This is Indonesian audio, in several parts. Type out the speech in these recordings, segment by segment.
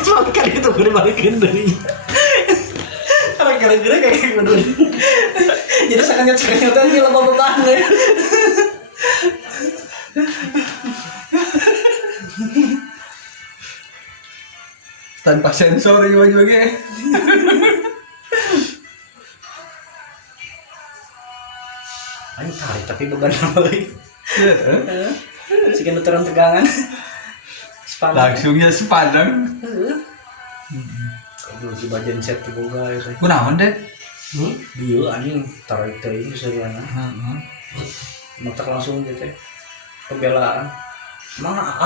Cuma kali itu gue balikin dari. Karena gara-gara kayak gitu. Jadi sakanya tadi lama banget. Tanpa sensor juga. Ayo tarik tapi beban lagi. Sekian turun tegangan. Langsungnya sepadang. Aduh si bagian set tuh boga itu. Kunaon deh? Dia anjing tarik teh seriana. Motor langsung gitu. Pembelaan. Mana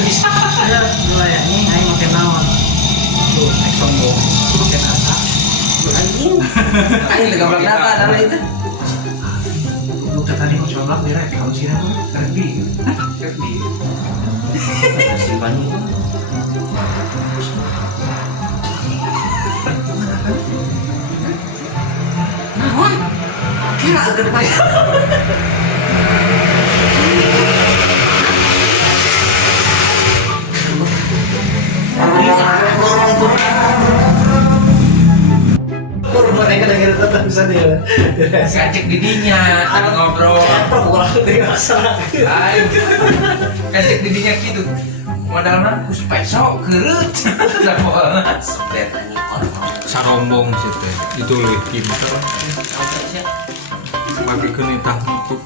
bisa ya melayani aing make naon tuh aing sombong make data anjing aing gablak data dana itu lu tadi mau coba direk kalau sih rebi si bani naon kira ke depan mereka dengerin tetap bisa dia Kacek didinya, ngobrol. Pokoknya dengan salah. Kacek didinya gitu. Modalna ku peso keurut. Sepet anjing orang. Sarombong sih teh. Itu leuwih pinter. Bagi ke nitah nutup.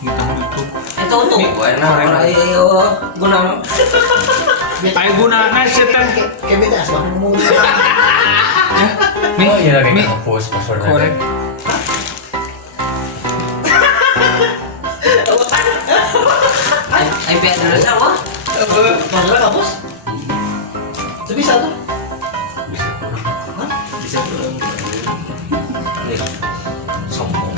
Itu untuk ayo guna. Ayo gunana sih teh. Kayak beda asal ngomong. Oh iya lagi hapus passwordnya. Korek. IP address apa? Masalah hapus? Itu bisa tuh? Bisa kurang. Hah? Bisa kurang. Sombong.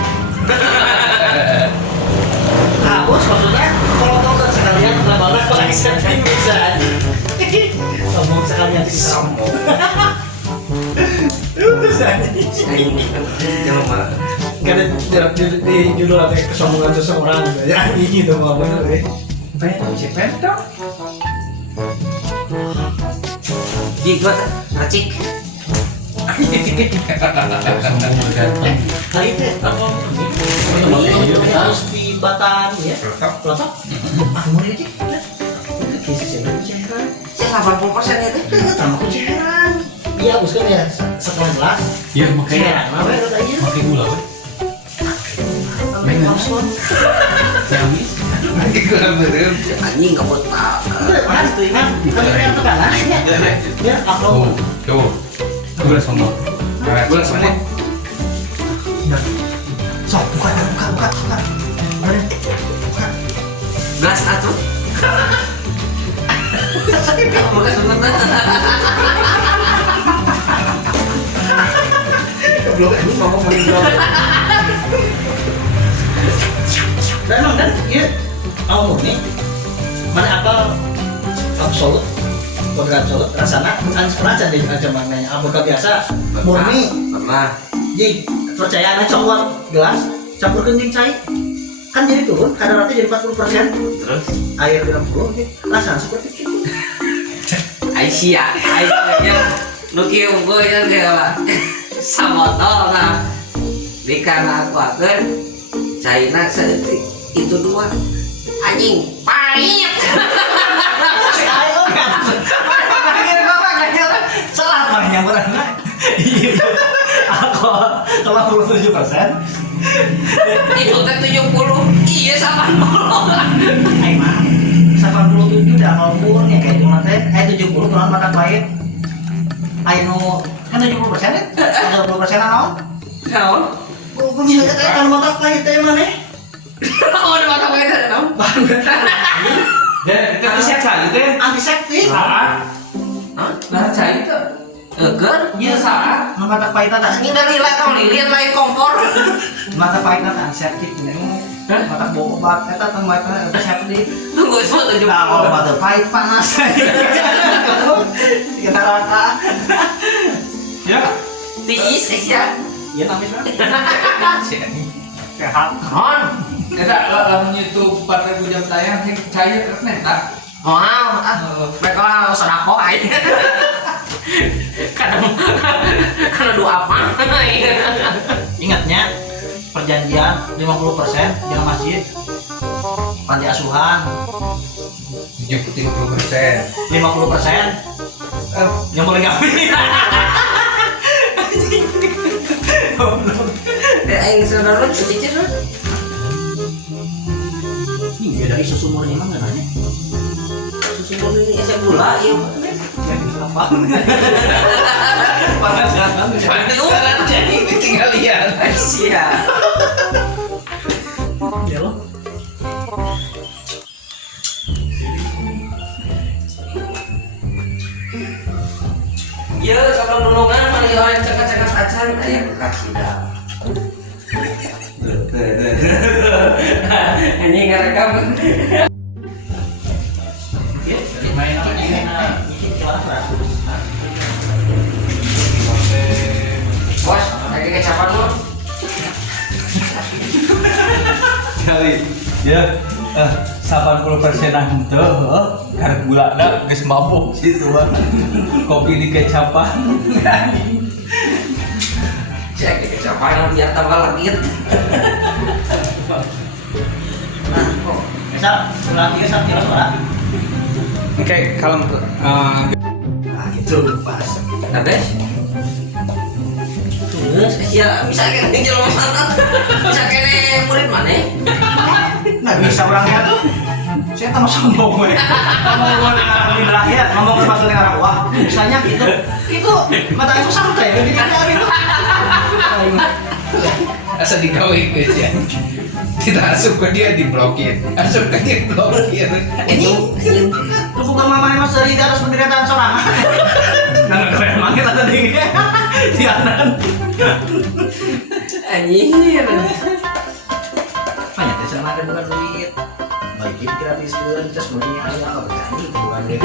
Hapus maksudnya kalau tonton sekalian lama-lama pakai setting bisa. Sombong sekalian Sombong. Jangan nggak ada di judul atau kesombongan seseorang ya gitu ngomongnya Pen dong. Ji gua racik kali itu harus di Batam ya Batam mau aja itu kisah cairan saya 80% itu tambah cairan iya buskan ya setelah gelas Iya makanya. apa ya katanya Pakai gula weh. Nangis. Pakai gula beureum. anjing kabut tak pasti kan kan tekanan ya upload Tuh. Gula sombong. Gula sombong. sok buka gelas atuh bukan sebentar belum ini ngomong meninggal dan iya awal nih mana apa absolut kodrat absolut rasanya bukan pernah jadi zaman nanya apakah biasa murni Pernah. jadi percaya anak coklat gelas campur kencing cair kan jadi turun kadaratnya jadi 40% Terus air 60 rasanya seperti itu Aisyah nuki unggul ya dia samotol nah dikana aku akan China sedetik itu dua anjing pahit ayo kan salah makanya beranda iya aku kalau 47% itu teh 70 iya 80 ayo mah 87 udah kalau umurnya kayak cuma teh 70 kurang mata pahit ayo nu kan 70% ya 20% naon naon gue bisa kan mata pahit teh mana oh di mata pahit ada naon Dan itu siapa gitu ya? antiseptik nah cai itu Eger, Iya salah. Mata pahit tata. ini dari lihat tau lihat lain kompor. Mata pahit tata septic ini. Mata bawa obat eta tang mata septic. Tunggu itu tujuh. Nah, kalau mata pahit panas. Kita rata. Ya. Tiis ya. Iya namanya. Sehat. Non. Eta lamun YouTube 4000 jam tayang cair keren tak? Wow, mereka sedekah aing. Kadang dua apa? Ingatnya perjanjian 50% jalan masjid. Panti asuhan 30%. 50% yang boleh ngambil. Aing saudara cicit lu. Iya dari susu murni emang nggak nanya. Susu murni ini es gula ya. Apa? Panas jalan. Panas Jadi tinggal lihat. Siap. Ya lo. Ya kalau nulungan mari orang cekak-cekak acan aya kasih dah. Ini ngerekam. Main apa nih? Bos, lagi kecapan lu. Kali. Ya. 80%an itu, karena gula nak geus mabuk situ bang. Kopi di kecapan. Cek kecapan biar tambah legit. Nah, kok. Esap, lagi esap kira suara. Oke, kalau Nah, itu pas. Nah, guys. Terus sia bisa kene jelema sana. Bisa kene murid mana? Nggak bisa orangnya tuh. Saya tambah sombong gue. Ngomong di rakyat, ngomong termasuk dengan wah, misalnya gitu. Itu mata itu santai, jadi kita gitu. asal digawe aja. Kita asup ke dia diblokir, asup ke dia diblokir. Ini lu bukan mamanya Mas dari harus penderitaan sorangan. Nggak keren banget tadi. Sianan. Anjir. Banyak desa makan bukan duit. Baikin gratiskeun terus meureun aya apa berani bukan duit.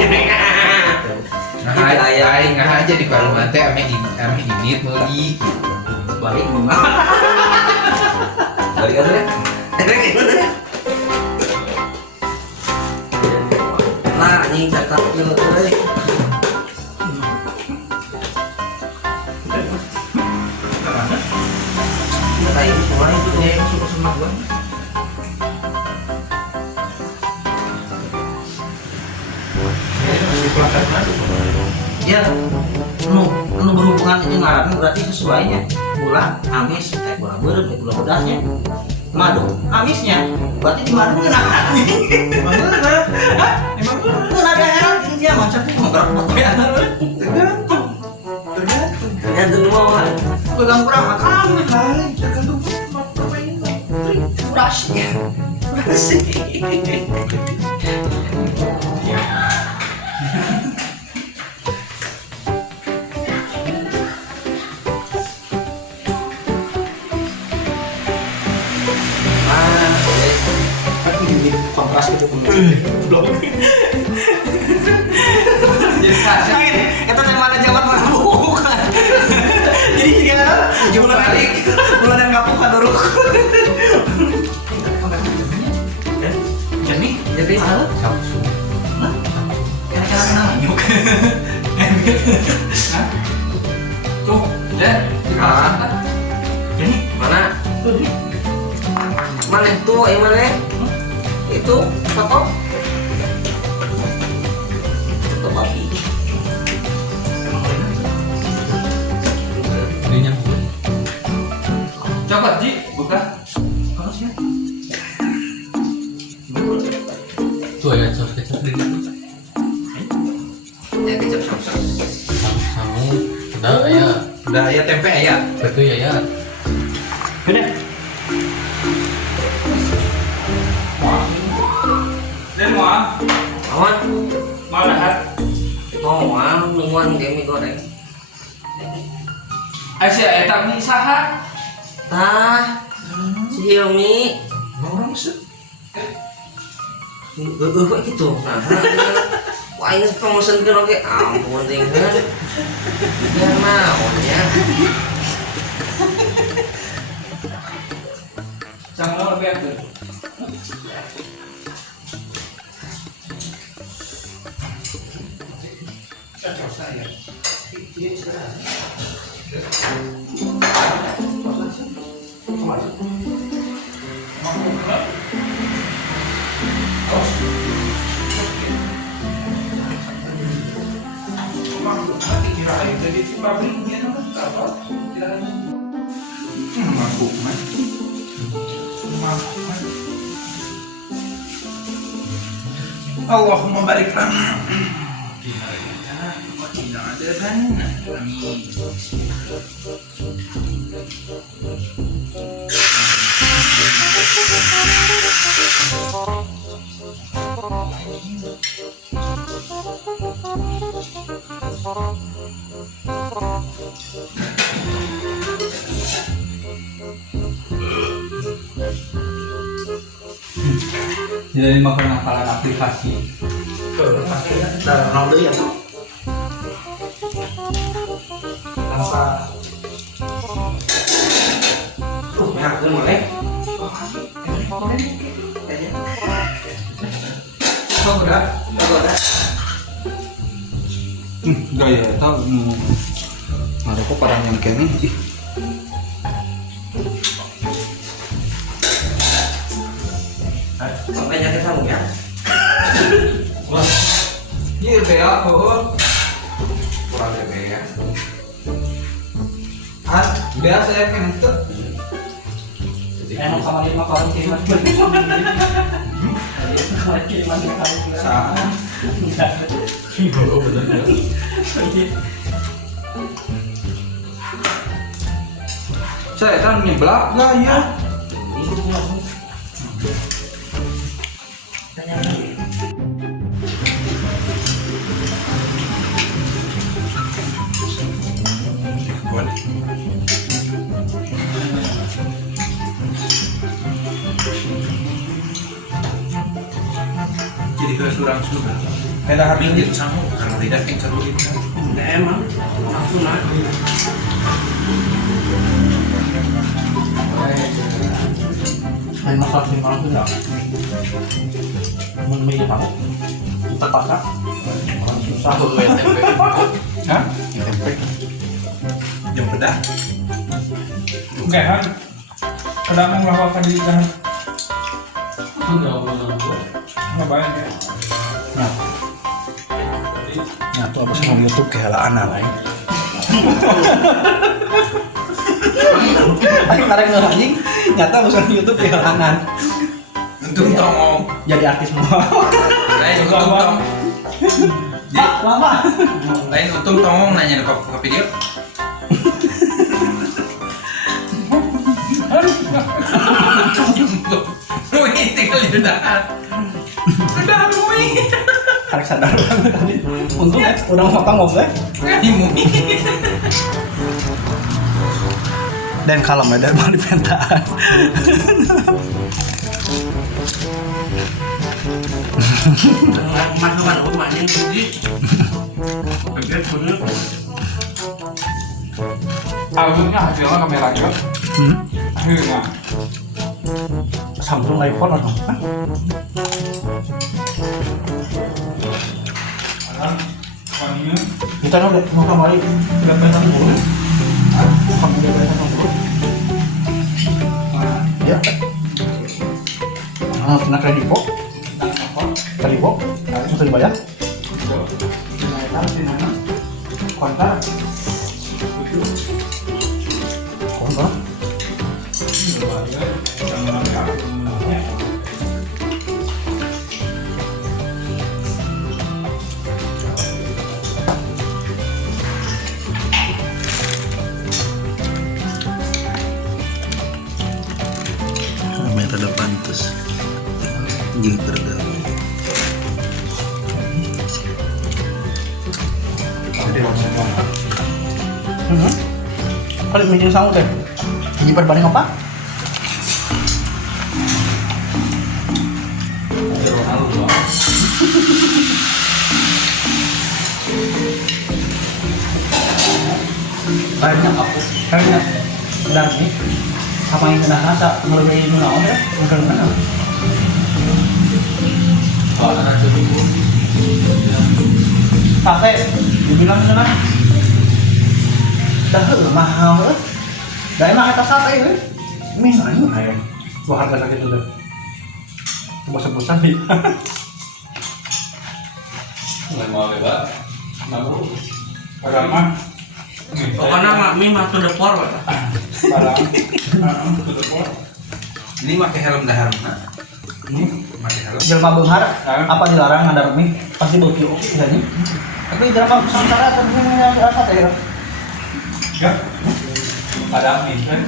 Nah, aing aja di Paruman teh ame ini meuli. Balik bunga. Balik aja deh. Nah, anjing catat dulu euy. Enggak tahu semua itu Ya masuk sama gua. Ya, nu berhubungan ini ngaranna berarti sesuainya. Gula, amis, gula beureum, gula pedasnya. Madu, amisnya. Berarti di madu kena anjing. Emang bener. Emang bener ada heran dia macam itu mau gerak apa ya? Tergantung. yang kedua Pegang kurang makan kali. Tergantung apa ini. Kurasi. Aku jadi kontras gitu blok. Jadi kasih Itu yang mana jalan bukan. Jadi gimana? Bulan balik, bulan yang ngapuk kan duruk. Jernih, jadi Samsung. kira-kira kenal nyuk. Tuh, ya, dikasih. Jernih, mana tuh nih. mana itu mana itu foto babi Ininya. Coba Ji, buka. Kalau sih. Tuh ya, saus kecap di ya kecap saus sangu. Udah ya, Udah ya tempe ya. betul ya ya. Gede. Dan mau awan mau lihat. mau nungguan game goreng Asia eta mi saha? Tah, si Hilmi. Mau orang masuk? Kok gitu? Nah, wah ini pemesan kan oke, ampun tinggal. Biar naon ya. Sama lebih aku. Cocok saya. Allahumma barik lana. Tidak ada kan? Amin. Jadi makanan makanan aplikasi. Ronaldo ya. Tanpa merah kan boleh. Oh, udah. Gaya tahu mau ada kok parang yang kene ih. Sampai nyakit kamu ya. Wah. Iya bea oh. Kurang lebih ya. Ah, biasa ya kan itu. Enak sama 5 kali kiriman. Kali kiriman kali kiriman. Sama. Oh benar ya. Saya kan nyeblak gak ya? Jadi ke surang sudah. Kita harus jadi sama karena tidak yang seru itu. Emang langsung aja. Main masak di malam tidak. Memilih kamu. Terpaksa. Susah. Hah? Tempe. Jam pedah. Enggak kan? Kadang melakukan diri kan Sudah benar. ngapain ya? Nah, tuh apa sama YouTube kehelaan lain. Tapi karek anjing nyata musuh YouTube kehilangan. Untung tongong. Jadi artis semua. Lain untung tong. Jadi Lama. lain untung tongong nanya ke video. Wih, tinggal di dahan. Udah wih. Karek sadar banget tadi. Untung ya udah potong ngomong. Mui. Dan kalau medal mau dipentaan. Mas rumahnya jadi. Begitu bener. Albumnya hasilnya kamera aja. Akhirnya Samsung iPhone atau apa? kan wanginya Kita udah mau kembali udah pengen dulu. Kamu udah pengen dulu. Ya. Ah, kena kredit kok. Kredit kok. Harus dibayar. Kontak. Kontak. Namanya ada pantas. Jadi tergabung. Jadi langsung kontak. Kalau minum sama deh. Ini perbanding apa? Banyak aku. Banyak. Dan ini apa yang kena rasa melebihi menaon ya? Bukan mana? Kalau anak itu Sate, dibilang sana. Dah mahal lah. Dah enak kata sate ya. Mie aja ayam. Wah harga sakit udah. Bosan-bosan nih. nggak mau lebar. Namun Agama. Pokoknya mak mie mah to the point, Pak. Parah. To the point. Ini pakai helm dahar. Ini pakai helm. Jelma benghar apa dilarang ada mie pasti beuki oke jadi. Tapi jelma nusantara tapi sate ya. Ya. Ada mie kan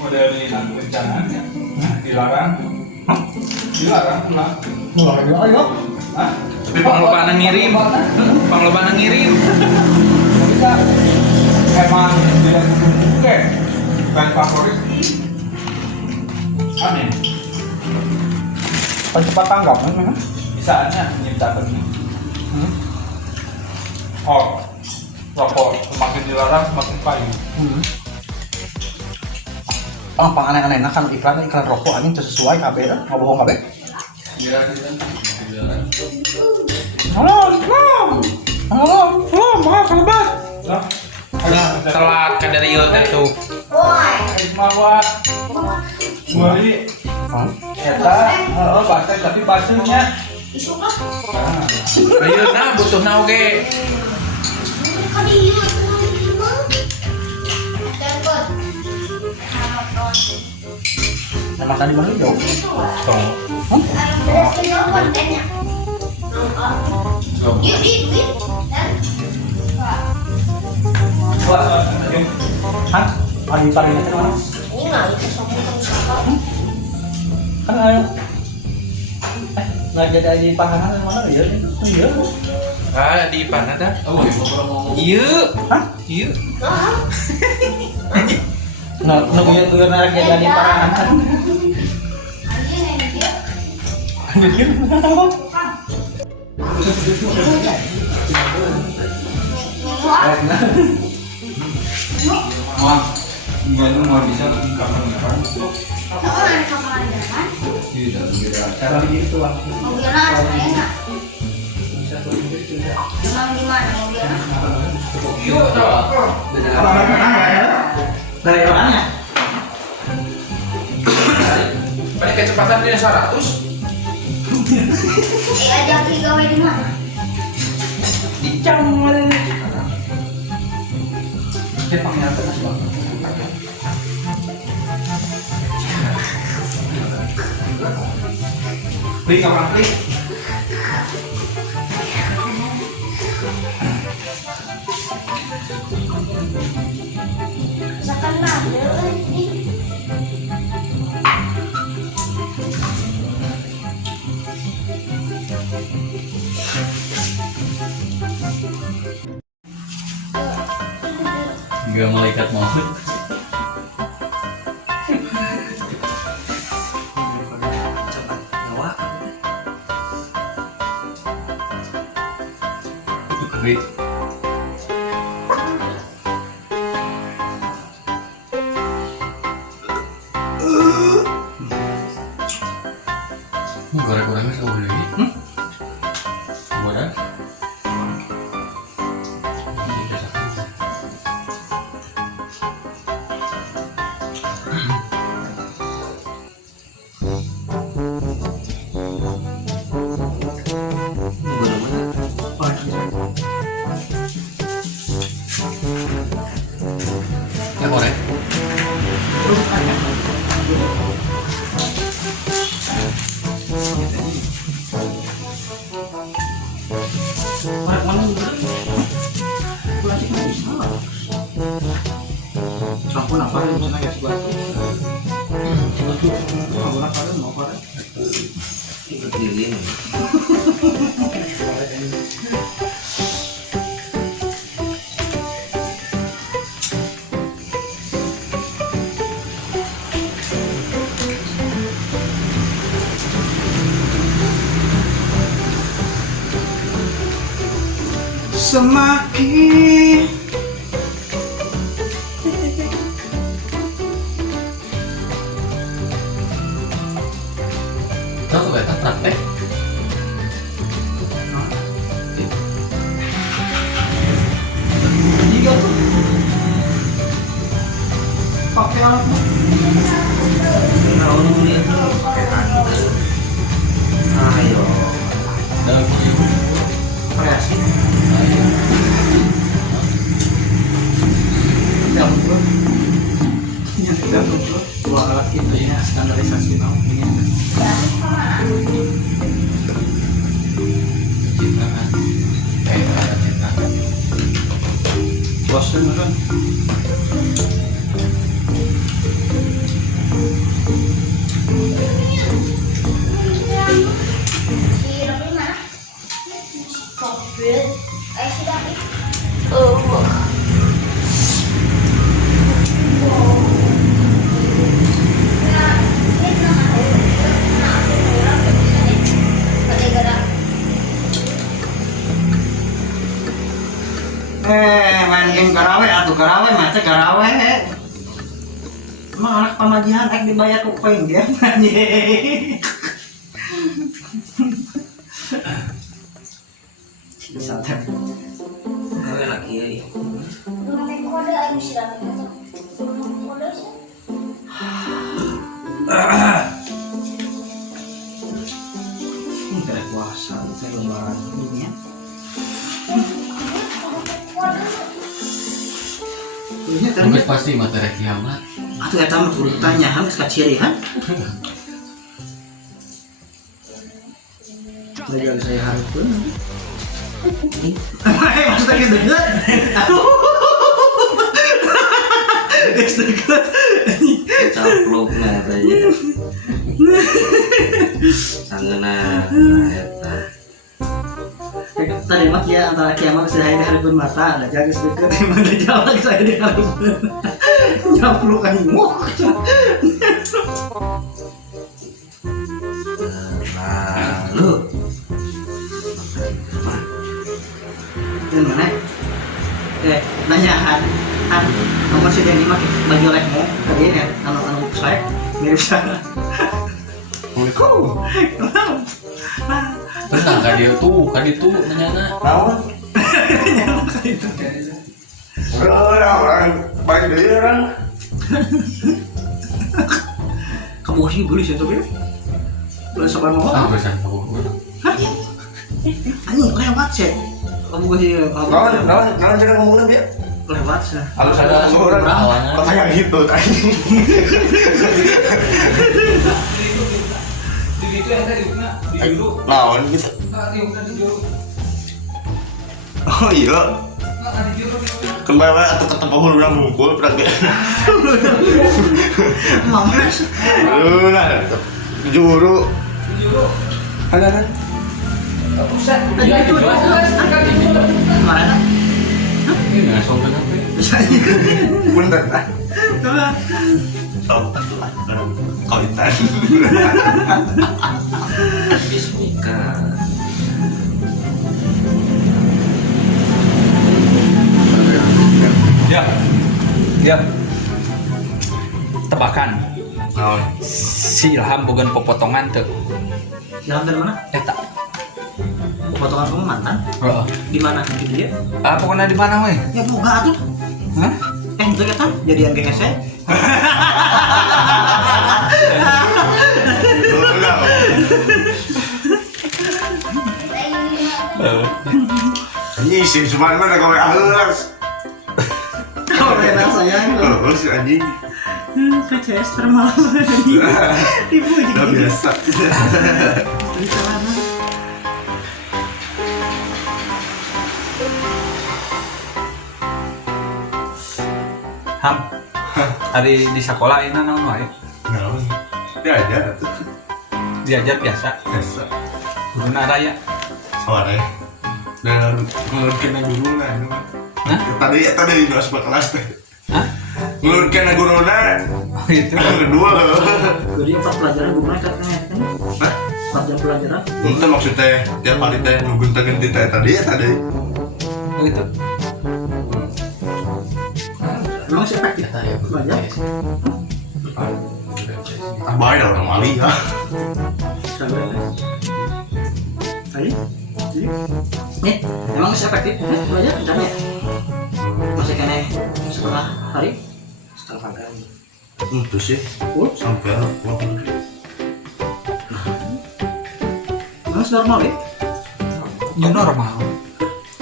model ini nanti rencananya. Dilarang. Dilarang pulang. Wah, ayo. Hah? Tapi pengelobaan ngirim. Pengelobaan ngirim. Kita emang tidak oke. Bukan favorit. Aneh. Cepat tanggap memang. Bisaannya menciptakan ini. Oh, rokok semakin dilarang semakin pahit. Apa aneh-aneh nah kan iklan rokok anjing sesuai kabeh nggak bohong kabeh. Halo, mahal kelebat. Lah, Telat kan dari ieu teh tuh. mawat. Bali. Eta, baca tapi pasirnya. Ayeuna butuhna oge. Nama tadi mana jauh? Hah? Adi tarinya kan mana? Kan ayo. Nggak jadi adi panganan mana ya? Iya. Ah, di mana dah? oh ya mau Ieu. Hah? Ieu. Nah, nungguin merek jadi adi panganan kan? Wah, nggak mau bisa kapan kapan. Tidak beda. Cara gitu lah. Ieu dah. Dari orangnya? Paling kecepatan dia 100. Di jam mana? Dia pakai apa sih bang? Beli kapan beli? Juga malaikat maut. Nyawa. Wait. Goreng-gorengnya sama lagi. Goreng. Ya goreng. Sampun apa yang bisa nanya sebatu? Betul. Sampun apa yang mau apa? Keliling. semakin Tahu tuh kita praktek. Iya tuh. Pakai alatnya. Tahu nih pakai hati. Ayo. Dalam video. Variasi. Ayo. Jam bro. Yang jam bro. Dua alat itu ya standarisasi namanya. Cinta kan. Kayak ada cinta. Bosan kan? Main game garawe atau garawe macet garawe. Emang anak pamajian dibayar ku poin dia anjing. Santai. Kau lagi ya. Ini kena puasa, saya lebaran ini ya. Ini tadi Mungkin pasti materi kiamat. atau eta mah kudu tanya geus kacirihan. Belajar saya harapun. Maksudnya gitu deket. Geus deket. Caplok nah tanya. Sangeuna eta. Tadi mah kia antara kiamat saya di harapun mata, ada jaga deket emang ada jalan saya di harapun. Nyapluk kan muk. Lalu Dan mana? Nanyahan, nomor si Denny mah baju lekmu tadi ini anu saya mirip sana. Tenang kan dia tuh, kan itu nanyana. Naon? Orang baik deui orang. Kamu sih beli sih tapi belum sabar mau. Ah, besan aku. Anjing lewat sih. Kamu sih Naon cara ngomongna dia? lewat sih. Halus ada orang. Awangan. Kata yang gitu tadi. Di itu yang tadi di juru. Naon gitu. Di juru. Oh iya. Di juru. Kembali atau ketemu udah mukul berarti. Mamas. Nah, juru. Di juru. Ada. Pusat. Tadi itu mana? Ini nggak sopan apa? Bisa. Punten. Coba. Sopan lah. Koitan. Bismika. Ya. Ya. Tebakan. Naon? Si Ilham bukan pepotongan tuh. Jalan dari mana? Eta. Potongan kamu mantan? Heeh. Di mana di dia? Ah, pokoknya di mana weh? Ya boga tuh. Hah? Itu kan jadi yang GS ya. Anjing sih cuma mana kau halus. Kalau enak sayang. Halus anjing. PCS termalam ibu Udah jadi biasa. di celana. Ham. Hari di sekolah ini naon wae? Naon? Dia aja tuh. Diajar biasa. Biasa. Guruna raya. Sore. Dan ngelurkeun na guruna anu. Hah? Tadi di aspek kelas teh. Hah? Ngelurkeun na guruna. Oh, itu. Kedua. Jadi 4 pelajaran gue mereka kan. Hah? 4 jam pelajaran. Itu maksudnya tiap hari teh nungguin teh ganti teh tadi ya tadi. Begitu. Emang sih efektif? Banyak. Bayar orang Mali ya. Ayo. Nih, emang sih efektif? Banyak rencana ya? Masih kena setengah hari? Setengah hari. Itu sih Oh, sampai aku. emang normal ya? New normal.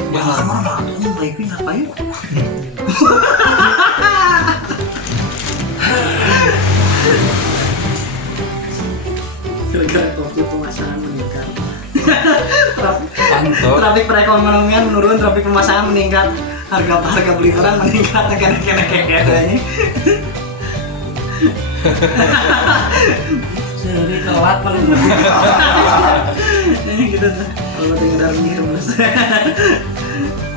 Ya, normal. Ini baiknya ngapain? Gara-gara waktu pemasaran meningkat. Pantul. Trafik perekonomian menurun, trafik pemasaran meningkat, harga beli orang meningkat, kayak ini. Seri telat paling. Ini gitu tuh. Kalau tinggal dalam ini terus.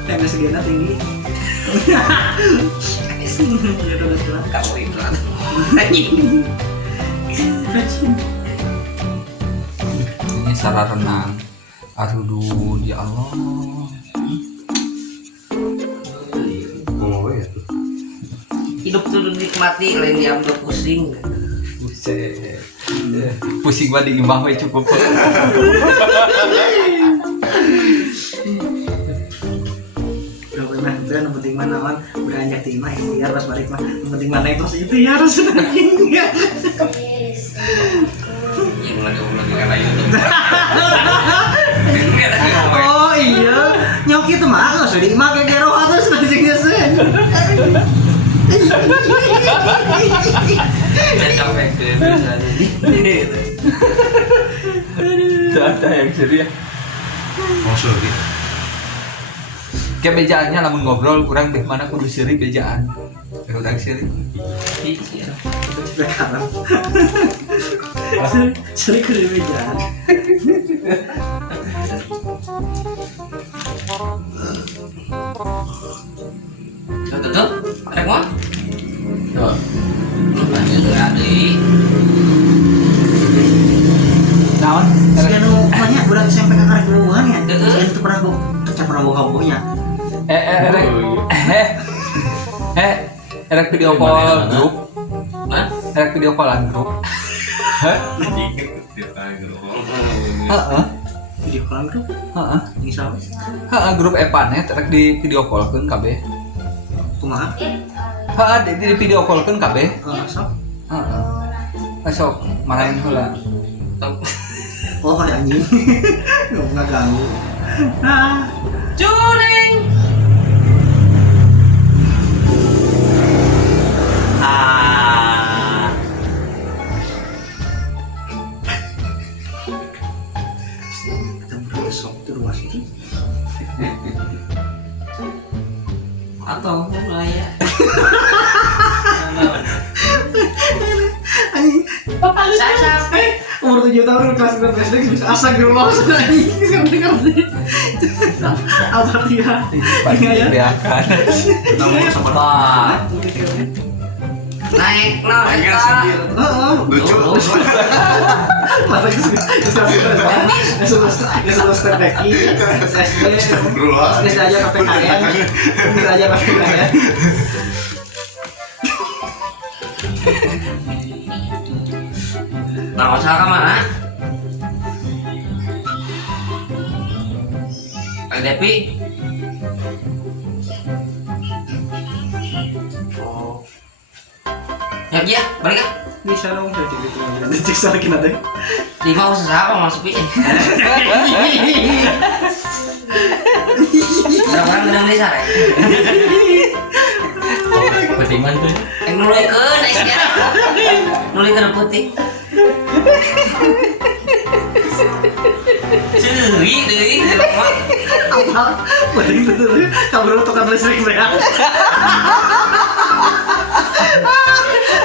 MSG-nya tinggi. Gitu tuh. Kamu iklan. Ini sarana renang. Aduh, ya Allah. Oh ya tuh. Hidup tuh dinikmati, lain diambil pusing. Buset. Pusing banget di imah we cukup. Udah pernah yang penting mana man udah anjak timah ya pas balik mah yang penting mana itu itu ya harus ya. Yang lagi kena YouTube. Oh iya nyok itu mah nggak usah dimah kayak gero atas nantinya sen. Saya capek tuh Ada yang serius. Maksud gitu. Kayak bejaannya lamun ngobrol kurang deh mana kudu seri bejaan. Kurang seri. Iya. Itu juga karam. Sering kudu bejaan. Tuh, rek mah. Tuh. Lanjut lagi. Naon? Sekian banyak budak SMP kakak keluhan ya. Sekian itu pernah gue pernah bawa kabunya. Erek video call grup. Hah? Erek video callan grup. Heeh. Video call grup. Heeh. Ini sama. Heeh, grup Epanet erek di video callkeun kabeh. Kumaha? Heeh, di video callkeun kabeh. Sok. Heeh. Sok marahin heula. Oh anjing. Nggak ganggu. Ah. Curing. Ah. Kita bersok itu luas itu. Atau ya. Anjing. Saya sampai Umur 7 tahun kelas 12 SD bisa asal gitu loh anjing. Ngerti. Apa dia? Iya ya. Biakan. Namun sama Pak. naik nah eta. Heeh. lucu. Masa kesulitan terpeki SD Astagfirullah. aja PPKN bisa aja PPKN Nah, masalah ke mana? Kang Depi. Oh. Ya dia, balik kan? bisa dong saya gitu diciksa lagi nanti 5 usaha apa masuk pi? Orang gedang desa rek. Betiman tuh. Yang nuluykeun SD. Nuluykeun putih. Ceuri deui jelema. apa penting betul kabur tukang listrik beak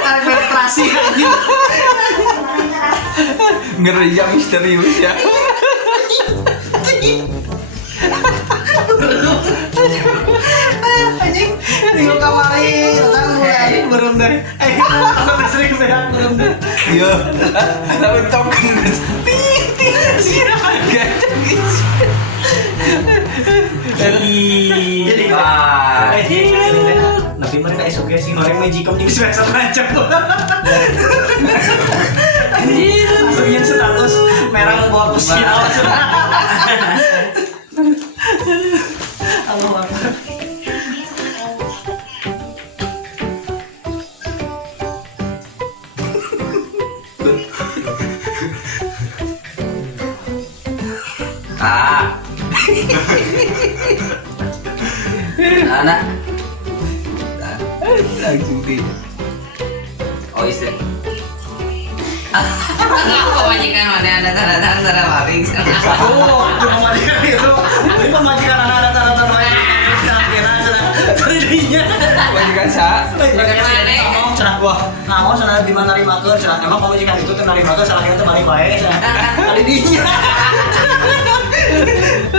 karena penetrasi anjing Ngeri ya misterius ya. anjing tinggal kawali tukang mulai belum deh tukang listrik beak belum deh Iya. Ada untung kan. Jadi nanti mereka esok ya sih orang magicom di semester rancang. Langsung yang status merah bawa kusin awas. Allah Akbar. Anak. Langsung deh. Oh istri. Pemajikan mana ada tanda-tanda maling. Oh, cuma majikan itu. Ini pemajikan anak rata-rata main. Tadinya. Majikan sa. Majikan mana? Ngomong cenah gua. Ngomong cenah di mana nerima ke cenah. Emang pemajikan itu tuh nerima ke salah itu balik bae. Tadinya.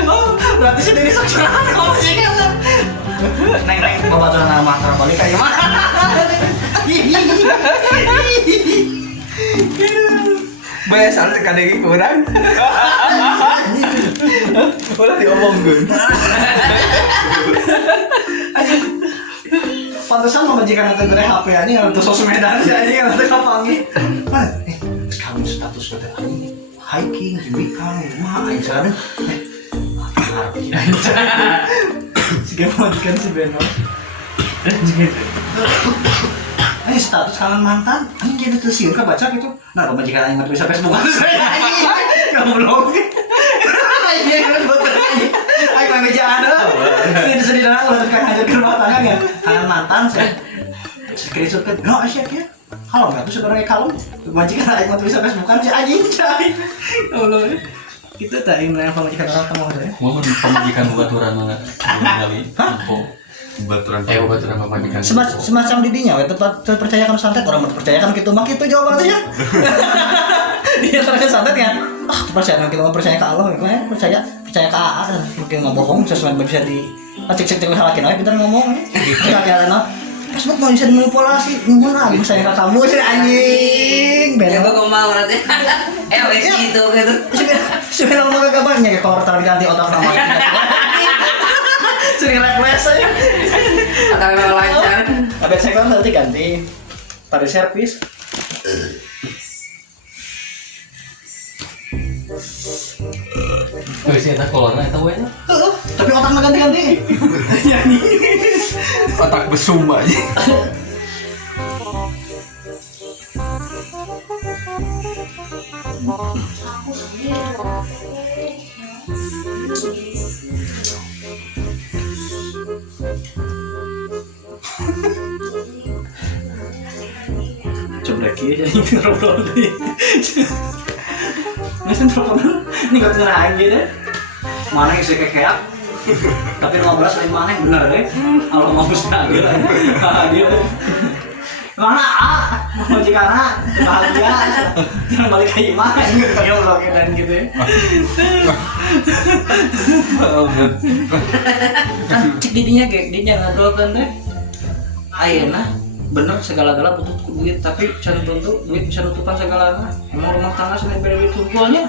Oh, berarti sendiri saksana pemajikan. Neng babaturan nama antara balik kayak mana? Biasa kadang kurang. Ulah diomongkeun. Pantesan pemajikan itu dari HP aja untuk sosmedan aja nanti kapangi. Kamu status udah ini hiking di weekend mah aja. Jika pemajikan si Beno. Ini status kangen mantan, ini jadi tersiur kan baca gitu. Nah pemajikan yang nggak bisa Facebook saya kamu belum. Iya kan betul. Ayo meja ada. Sedih-sedih dah udah kan hajar ke rumah tangga ya. Kangen mantan saya. Screenshot kan, no asyik ya. Kalau nggak tuh sebenarnya kalau pemajikan aja nggak bisa Facebook kan si anjing cai. Allah. Kita tak ingin yang pemajikan orang tamu ada ya. Mau pemajikan baturan mana? Kali. Info. Baturan. Baturan pemajikan. Semacam didinya, tetap terpercayakan santet orang mempercayakan gitu mak itu jawabannya. Dia terus santet kan. Ah, percaya kita mau percaya ke Allah, percaya ke AA, mungkin nggak bohong sesuatu bisa di cek halakin aja bentar ngomong. Kalian Facebook mau bisa dimanipulasi, gimana? Percaya ke kamu sih anjing. Ya gua mau nanti. Wes itu gitu. Sebenarnya mau kabarnya ya kalau terganti otak namanya. Sering refresh aja. Atau memang lancar. Ada sektor nanti ganti pada servis. Wes eta kolorna eta we. Tapi otaknya ganti-ganti. Otak besum aja. Coba lagi ya, ini telepon nih. Nggak telepon, ini nggak bener aja deh. Mana yang saya kayak tapi 15 lain mana yang bener deh. Kalau mau lagi lah, dia. Mana mau jika bahagia, jangan balik ke Ima, dia blokir dan gitu. Kan cek didinya kayak didinya ngobrol kan deh. Ayeuna bener segala-gala butuh duit tapi can tentu duit bisa nutupan segalanya. Emang rumah tangga selain beda duit kumpulnya.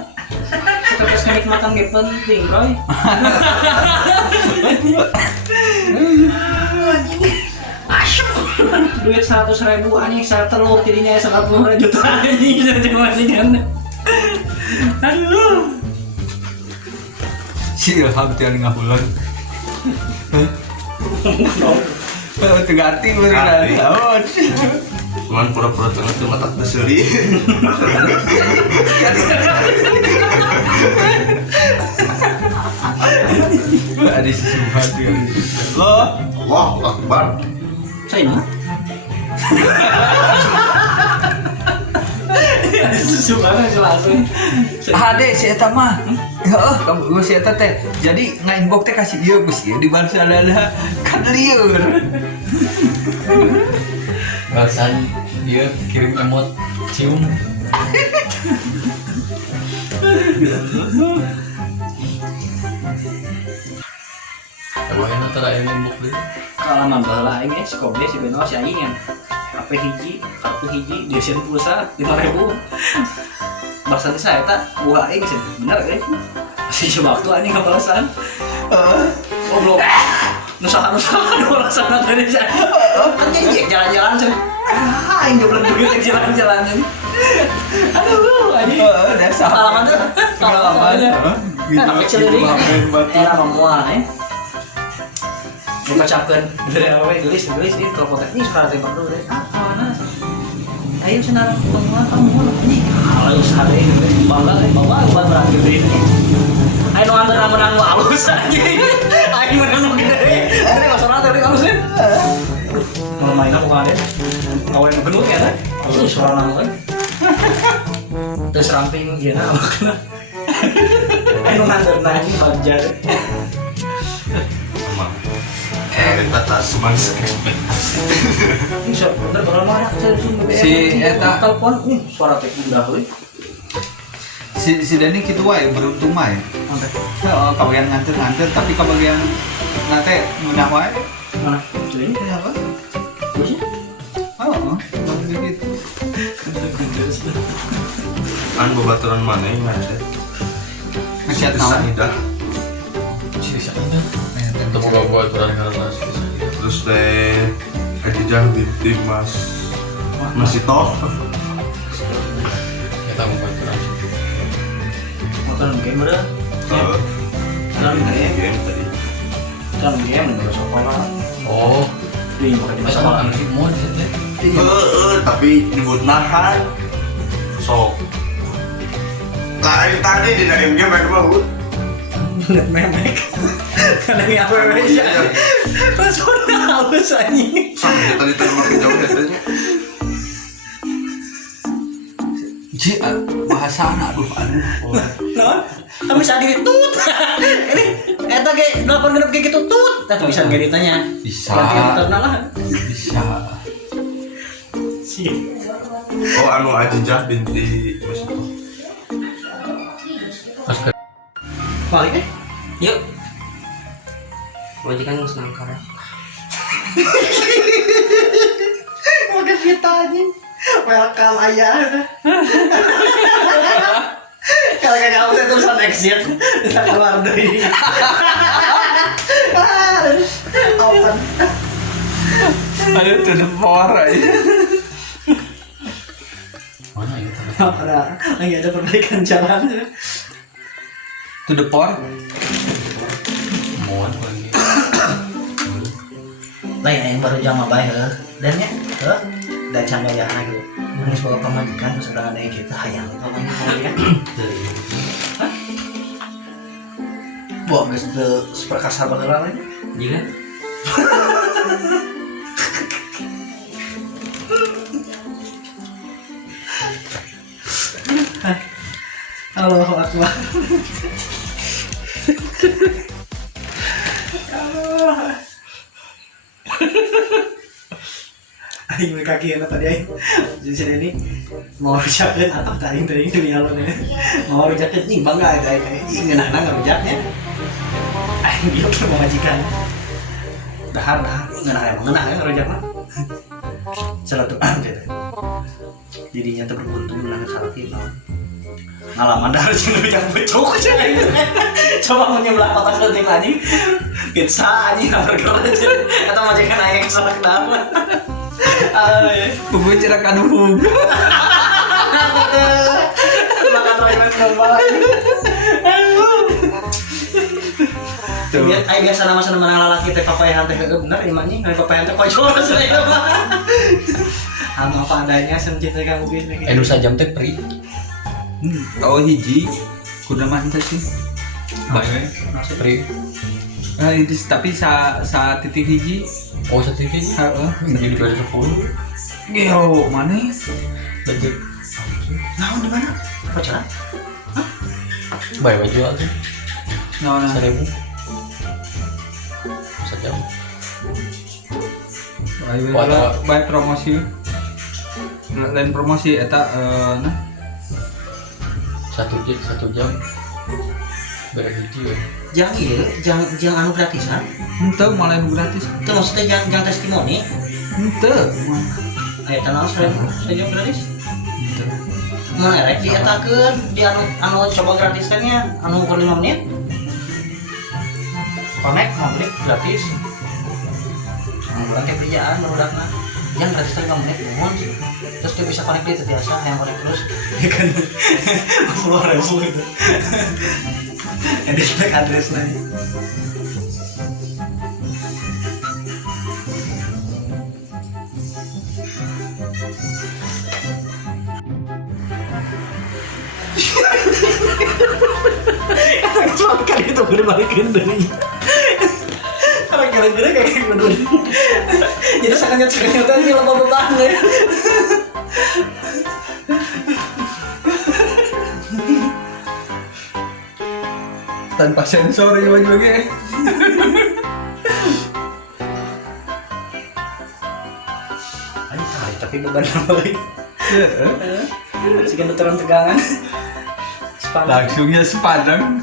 Setetes kenikmatan gak penting, Roy. Asyik. Duit 100.000 anjing saya telur jadinya 90 juta anjing cuma kan. Aduh. Si Ilham tiang ngabulan. Terganti berarti. Cuman pura-pura tengah tuh mata deseri. Ada sesuatu yang loh. Wah, Akbar. Saya mah. Susu banget langsung. Ade si eta mah. Heeh, kamu si eta teh. Jadi ngainbox teh kasih ieu geus ieu dibalas adalah kan lieur. Balasan dia kirim emot cium. Emang enak tara ini bukti. Kalaman baheula aing si Kobe si Beno si aing kan. HP hiji, kartu hiji, dia sieun pulsa 5.000. balasan saya tak buah aing sih bener kan masih coba waktu anjing nggak balasan goblok nusahan balasan dari saya kan jadi jalan-jalan sih aing nggak pernah begitu jalan-jalan aduh anjing pengalaman tuh tapi celirik era memual mengucapkan dari awal gelis ini telepon teknis sekarang tembak dulu deh mana ayo senang penguat kamu ini halus hari ini bangga bawa buat berakhir ini ayo menang halus aja ayo menang gede ini masalah tadi halusnya mau main apa nggak ada kawan yang gendut ya kan suara nama terus ramping ya nah ayo ngantar nanya bajar Emang kita tak semangsa bisa bener bakal marah Si eta telepon suara teh udah euy si Dani kitu wae beruntung mah ya. Heeh, kabagian nganter tapi kabagian nate ngundah wae. mana ini Apa? terus ya Oh, gitu. kan babaturan mana yang ada Nasihat Kisah naon? Ida Temu gak aturan karena terus teh Khadijah binti Mas Ito kita mau aturan. motor game udah dalam game game tadi dalam game nggak sekolah Oh, di makan di masa sekolah makan sih mau di sini. tapi nyebut nahan sok tadi di dalam game mereka mau nggak memek karena ini apa aja responnya halus anjing sampai tadi terima jauh katanya Ji, bahasa anak aduh. non kan bisa ditut ini eta ge 8 genep kayak gitu tut eta bisa ngeditanya Bisa. terkenal lah Bisa. sih oh anu Khadijah binti Mas Ito Pas ke balik deh Yuk. Majikan senang karena. Udah kita anjing. Welcome ayah. Kalau kayak kamu tuh tulisan exit, kita keluar dari. Open. Ayo to the power aja. mana ya? Ada lagi ada perbaikan jalan. To the power. Mohon lagi. Lain yang baru jam apa ya? Dan ya, dan canggah ya gitu. Ini sebagai pemajikan terus ada yang kita hayang pemajikan ya. Wah, guys, itu super kasar banget lagi. Iya. Allahu Akbar. Aing kaki enak tadi aing. Di sini ini mau rujakeun atau tadi tadi itu ya lo nih. Mau rujakeun nih bangga aja aing ngeunahna ngarujaknya. Aing dia pun majikan. Dahar ngeunah emang ngeunah ya ngarujakna. Salatuan gitu. Jadinya tuh beruntung menang salatin naon. Ngalaman dah harus ngerujak becok aja coba mau nyebelah kotak penting lagi pizza aja hamburger aja atau majikan ayam kesana kenapa Punggu cerak aduh. makan rayuan kembali tuh lihat ayam biasa nama sana menang lalaki teh papayahan teh bener imanya nggak papayahan teh kocok saya itu mah apa adanya senjata kamu gini Nusa jam teh pri. Oh hiji. Kuda mantap sih. Bae. Pri. Nah, itu tapi sa titik hiji. Oh, sedikit. Heeh. Jadi 2010. Geo mana? Budget. nah di mana pacaran Baik baju aja. Nah, 1000. Sejam. bae promosi. Lain promosi eta nah 1 jam. Beres hiji we. jangan anu gratisan henteu malah nu gratis. itu maksudnya jangan testimoni Henteu. ayo tenang saya gratis Henteu. Mun erek dietakeun di anu coba gratiskannya anu per 5 menit. Connect 5 menit gratis. Bukan kayak kerjaan udahna. Yang gratis 5 menit mohon. Terus dia bisa connect dia biasa yang connect terus. Ya kan 50.000 gitu. Edit back address-nya. Soal kali itu gue balikin dari orang gara-gara kayak gitu. Jadi sangat tadi lama banget. Tanpa sensor ya baju-baju. Ayo tarik tapi beban lagi. Sekian turun tegangan. Langsungnya sepadang.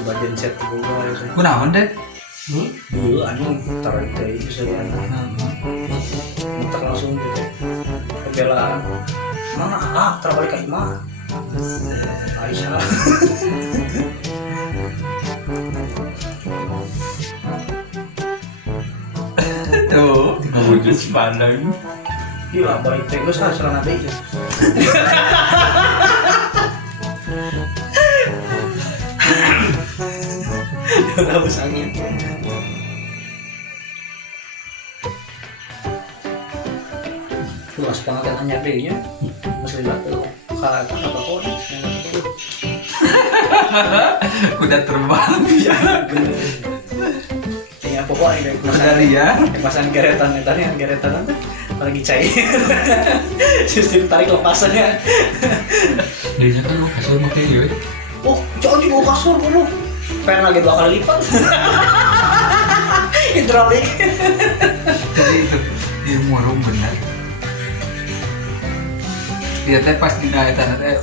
Di bagian set gua itu. Kunaon Den? Iya, anjing tarik dari saya. Muter langsung gitu. Pembelaan. Mana? Terbalik ke Ima. Aisyah. Tuh, wujud sepadang. Gila, balik tenggus lah, serang ada itu. Udah habis angin. Tuh, as banget hanya deh-nya. Masih batu. Kata apa kok? Kuda terbang. Ya pokoknya Dari ya. pasang geretan tadi yang geretan lagi cair. Sistem tarik lepasannya. Dia kan lu kasur pakai ya. Oh, jangan juga kasur dulu. Pengen lagi 2 kali lipat. Hidrolik. Jadi itu ilmu rum benar. Dia teh pas dina eta teh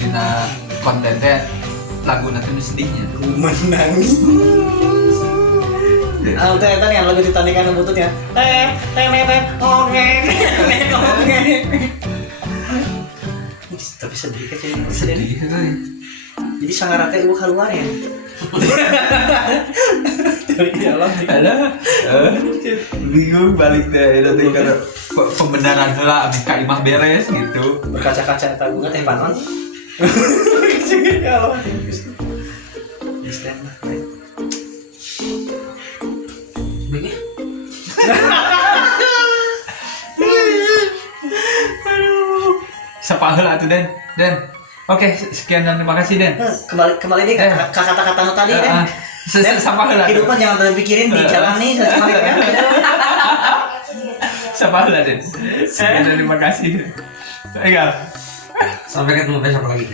dina konten teh lagu nanti sedihnya. Menangis. Teh tadi yang lagu Titanic kan bututnya. Tapi sedih kecil sedih. Jadi sangaratnya gue keluar ya. Dari dalam. Ada bingung balik deh nanti karena pembenaran lah abis Kak Imah beres gitu. Berkaca-kaca tak gue teh panon. Ya Allah. Islam lah. Begini. Sepaheula atuh Den. Oke, sekian dan terima kasih Den. Kembali nih ke kata-kata tadi kan. Sapaheula. Kehidupan jangan terlalu pikirin di jalan nih kembali kan. Sapaheula Den. Sekian dan terima kasih. Egal. Sampai ketemu besok lagi.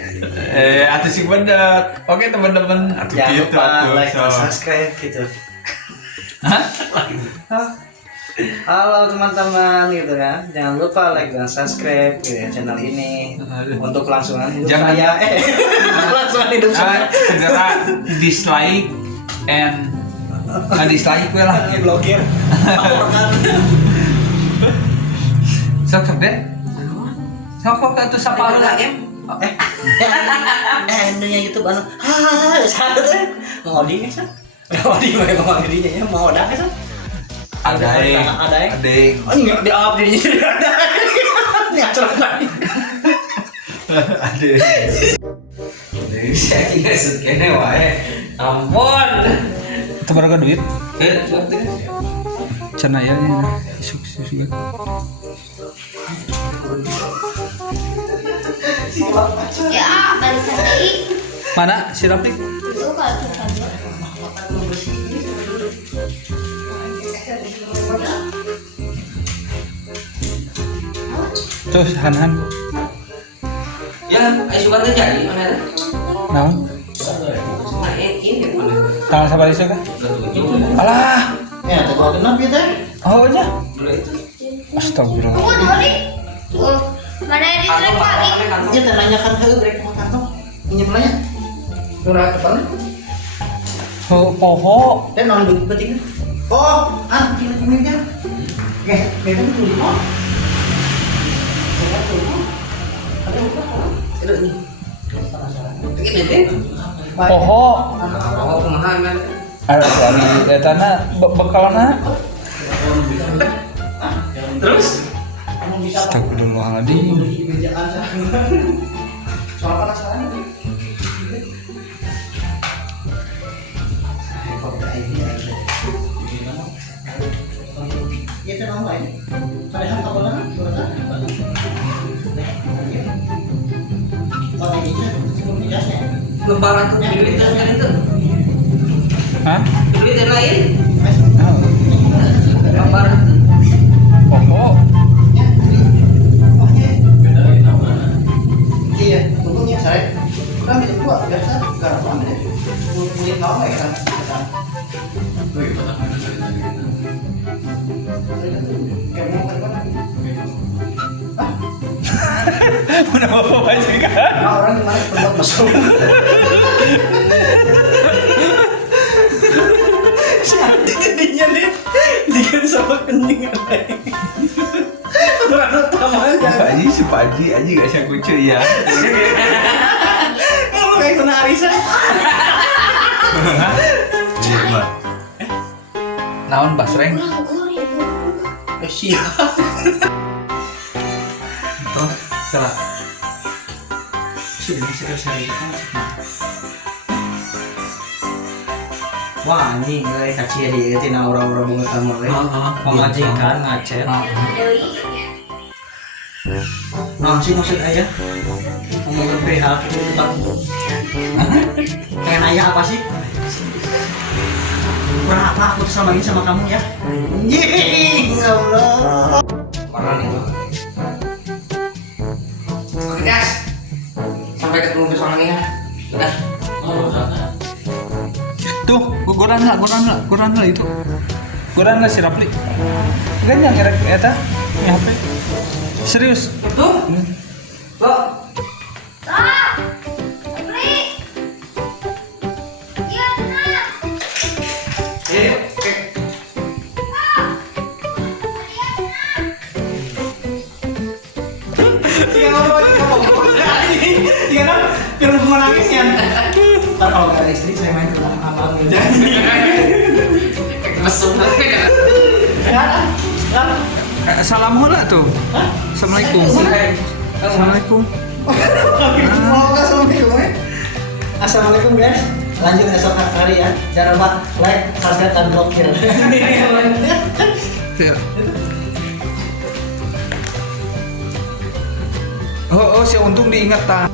Atuh sing bener. Oke teman-teman, atuh Jangan gitu lupa atuh. like dan So. subscribe gitu. Hah? Halo teman-teman gitu kan, jangan lupa like dan subscribe gitu ya, channel ini untuk kelangsungan hidup Jangan- saya. Kelangsungan hidup saya. Segera dislike and dislike gue lah. Diblokir. Laporkan. Sok Den. Sok atuh sapaheula. Endenya YouTube anu. Satu tuh. Mau di nih sah. Mau di mau dirinya ya, mau ada kan? Ada yang. Oh enggak di up dirinya. Ini acara lagi. Ada. Saya tinggal segini wae. Ampun. Tebarkan duit. Cana ya sukses juga. Ya, balik lagi. Mana si Rafiq? Itu kalau kita Terus Han. Ya, ayo suka terjadi mana? Naon? Cuma ini mana? Tanggal sabar isu kah? Alah. Ya, tapi kalau kenapa ya teh? Oh aja. Dulu itu. Astagfirullah. tunggu dulu nih. Tuh, mana yang di-track lagi? Dia nanyakan ke brek mau kantong. Pinjam nanya. Kurang depan. Oh, poho. Dan non duit penting. Oh, kita pinjam. Oke, itu dulu. Ini deh. Poho. Oh, kumaha men. Ada dari etana bekalana. Terus Astagfirullahaladzim. Soal penasaran. Itu nama ini. Padahal kapan lebaran tuh duit kan itu. Hah? Duit yang lain. Oh. Lebaran. Poho. Iya, untungnya saya udah minum dua, biasa nggak apa-apa deh. Minum lama ya kan? Mana bawa majikan? Orang gimana tempat mesum? Siapa jadinya nih? Dikan sama kening. Orang utamanya. Aji si Paji aji gak sih kucu ya. Kamu kayak kena arisan. Iya, Mbak. Naon basreng? Siap. Terus salah. Sini saya. Wah, ini mulai kacir ya, tina orang-orang bunga tamu ya. Memajikan ngacet. Nah, sih maksud ayah ngomongin PH itu tetap kayak nanya apa sih? Berapa aku sama ini sama kamu ya? Yeay, Allah. Parah nih. Oke guys, sampai ketemu besok lagi ya. Udah. Tuh, goran lah itu. Goran lah si Rapli. Ganjang ngerek eta ini HP. Serius. Tuh. Kok oke. Gimana? Film menangis ya? Ntar kalau ada istri saya main ke belakang abang aja. Mesum nanti kan. Salam heula tuh. Assalamualaikum. Assalamualaikum. Mau ke Assalamualaikum ya? Assalamualaikum guys. Lanjut esok hari ya. Jangan lupa like, subscribe, dan blokir. Ya. Oh, si Untung diingat tak?